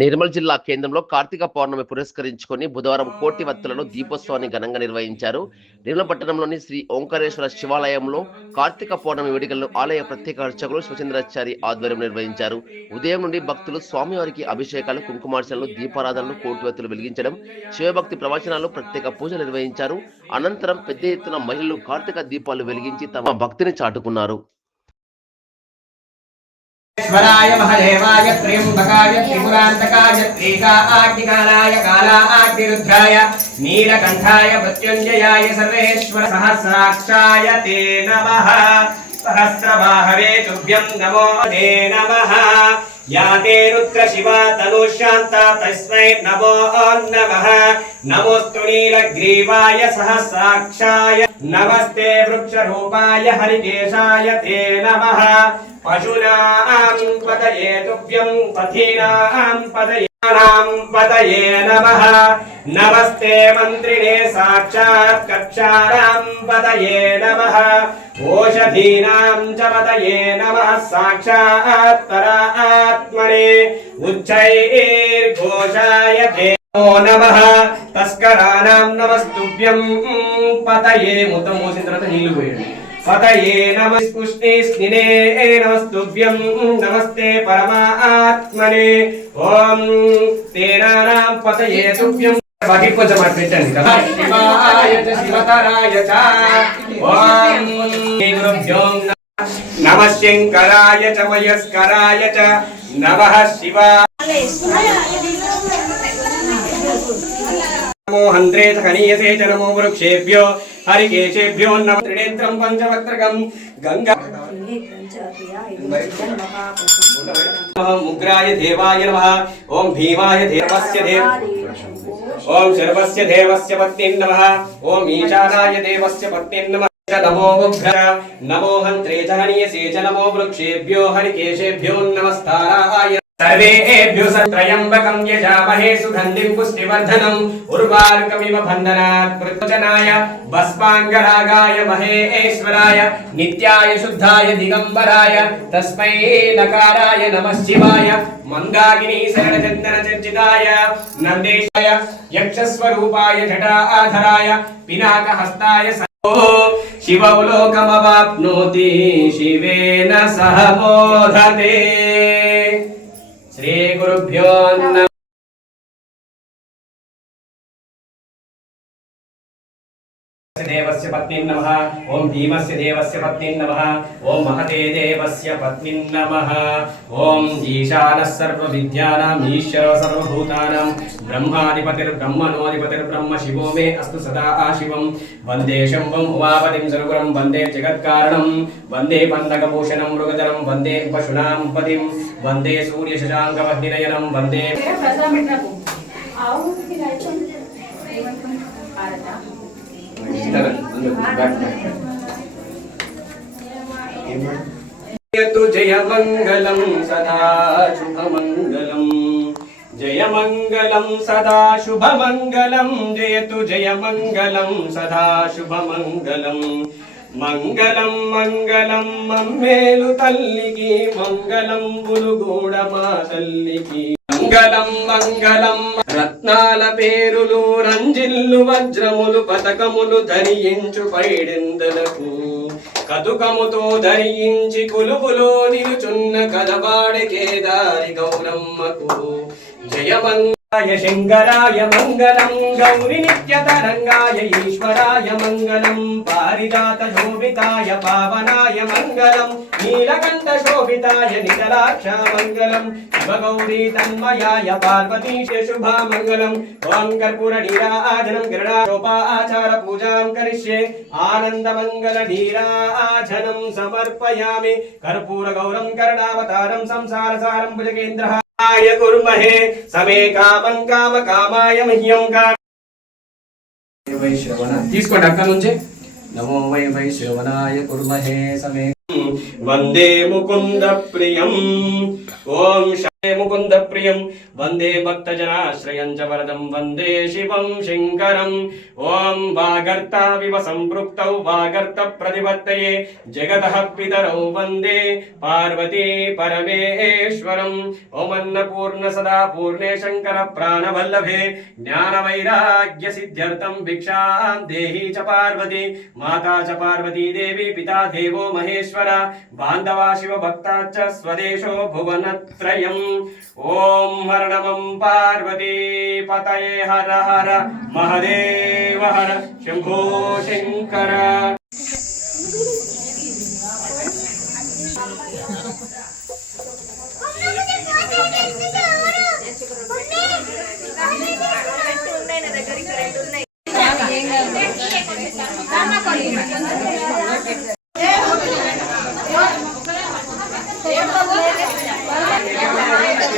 నిర్మల్ జిల్లా కేంద్రంలో కార్తీక పౌర్ణమి పురస్కరించుకొని బుధవారం కోటి వత్తులను దీపోత్సవాన్ని ఘనంగా నిర్వహించారు. నిర్మల్ పట్టణంలోని శ్రీ ఓంకారేశ్వర శివాలయంలో కార్తీక పౌర్ణమి వేడుకలను ఆలయ ప్రత్యేక అర్చకులు స్వచంద్రాచారి ఆధ్వర్యం నిర్వహించారు. ఉదయం నుండి భక్తులు స్వామివారికి అభిషేకాలు కుంకుమార్చనలు దీపారాధనలు కోటి వత్తులు వెలిగించడం శివభక్తి ప్రవచనాలు ప్రత్యేక పూజలు నిర్వహించారు. అనంతరం పెద్ద ఎత్తున మహిళలు కార్తీక దీపాలు వెలిగించి తమ భక్తిని చాటుకున్నారు. ఈశ్వరాయ మహదేవాయ త్ర్యంబకాయ త్రిపురాంతకాయ త్రీకాగ్నికాలాయ కాలాగ్నిరుద్రాయ నీలకంఠాయ మృత్యుంజయాయ సర్వేశ్వర సహస్రాక్షాయ తే నమః. సహస్రబాహవే తుభ్యం నమో తే నమః. యా తే రుద్ర శివా తనుశాంత తస్మై నమో. నమః నమోస్తు నీలగ్రీవాయ సహస్రాక్షాయ నమస్తే వృక్షరూపాయ హరికేశాయ తే నమః. పశూనాం పదయే తుభ్యం పథీనాం పదయానాం పదయే నమః. నమస్తే మంత్రిణే సాక్షాత్ కక్షానాం పదయే నమః. ఓషధీనాం చ పదయే నమః సాక్షాత్ పరాత్మనే. ఉచ్చైర్ఘోషాయ తే నమో నమః. తస్కరానాం నమస్తుభ్యం. పతయే మొత్తం మోసిన తర్వాత నీళ్ళు పోయండి. పతయే నమ పుష్ణే స్నినే నమస్తుభ్యం. నమస్తే పరమాత్మనే. ఓం తేనానాం పతయే తుభ్యం. బాకి కొంచెం అటు పెట్టండి కదా. శివాయ శివతరాయ ఓం నమః. నమ శంకరాయ చ వయస్కరాయ చ. నమః శివాయ. నమో హంత్రే హనీయసే చ నమో వృక్షేభ్యో హరికేశేభ్యో నమ త్రినేత్రం పంచవక్త్రకం గంగా ముగ్రాయ దేవాయ నమః. ఓం భీమాయ దేవస్య దేవ ఓం శర్వస్య దేవస్య పత్నిం నమః. ఓం ఈశానాయ దేవస్య పత్నిం నమః. నమో ఉగ్ర నమో హంత్రే చ హనీయసే చ నమో వృక్షేభ్యో హరికేశేభ్యో నమస్తారాయ సర్వేభ్యో సత్రయంబకం యజామహే సుగంధిం పుష్టివర్ధనం. ఉర్వారుకమివ బంధనాత్ ప్రచనాయ భస్మాంగరాగాయ మహేశ్వరాయ. నిత్యాయ శుద్ధాయ దిగంబరాయ. తస్మై నకారాయ నమః మందాగిని శరణ చందన చర్చితాయ. నందేశాయ యక్షస్వరూపాయ జటాధరాయ. పినాక హస్తాయ శివలోకమవాప్నోతి. శివేన సహ మోధతే శ్రీ గురుభ్యో నమః దేవస్య పత్నిం నమః ఓం భీమస్య దేవస్య పత్నిం నమః ఓం మహతే దేవస్య పత్నిం నమః ఓం ఈశానः సర్వవిద్యానాం ఈశ్వర సర్వభూతానాం బ్రహ్మాధిపతిర్బ్రహ్మణోధిపతిర్బ్రహ్మ శివో మే అస్తు సదా శివం వందే శంభం ఉమాపతిం సర్వరం వందే జగత్కారణం వందే పండగభూషణం మృగధరం వందే పశునాం పతిం వందే సూర్యశశాంకవహ్నినయనం వందే జయతు జయమంగళం సదా శుభమంగళం. జయమంగళం సదా శుభమంగళం. జయతు జయమంగళం సదా శుభమంగళం. మంగళం మంగళం మమ్మేలు తల్లికి మంగళం బులుగూడ మా తల్లికి. మంగళం మంగళం. రత్నాల పేరులు రంజిల్లు వజ్రములు పతకములు ధరించు పైడిందలకు. కదుకముతో ధరించి కులుపులో నిలుచున్న కదబాడి కేదారి గౌరమ్మకు. జయమంగ శంకరాయ మంగళం గౌరి నిత్యతరంగాయ ఈశ్వరాయ మంగళం పారిజాత శోభితాయ పావనాయ మంగళం నీలకంఠ శోభితాయ నితలాక్ష మంగళం శివగౌరీ తన్మయాయ పార్వతీశ శుభామంగళం ఓం కర్పూర నీరాజనం గిరణారోపాచార పూజాం కరిష్యే ఆనంద మంగళ నీరాజనం సమర్పయామి కర్పూర గౌరం కరణావతారం సంసార సారం భుజగేంద్ర ఆయ కుర్మహే సమే కామం కామ కామాయ మహ్యం కామ వైశ్రవణ తీసుకోండి అక్కడ నుంచి. నమో వై వైశ్రవణాయ కుర్మహే సమే వందే ముకుంద ప్రియం. ఓం ముకుంద ప్రియం వందే భక్తజనాశ్రయం చ వరదం వందే శివం శంకరం ఓం వాగర్తావివ సంపృక్తౌ వాగర్త ప్రతిపత్తయే జగత పితరౌ వందే పార్వతీ పరమేశ్వరం ఓం అన్నపూర్ణ సదా పూర్ణే శంకర ప్రాణవల్లభే జ్ఞాన వైరాగ్య సిద్ధ్యర్థం భిక్షాం దేహీ చ పార్వతి మాతా చ పార్వతీ దేవి పితా దేవో మహేశ్వర బాంధవా శివ భక్తాచ్చ స్వదేశో భువనత్రయం ఓం హర నమం పార్వతీ పతయే హర హర మహదేవ హర శంభో శంకర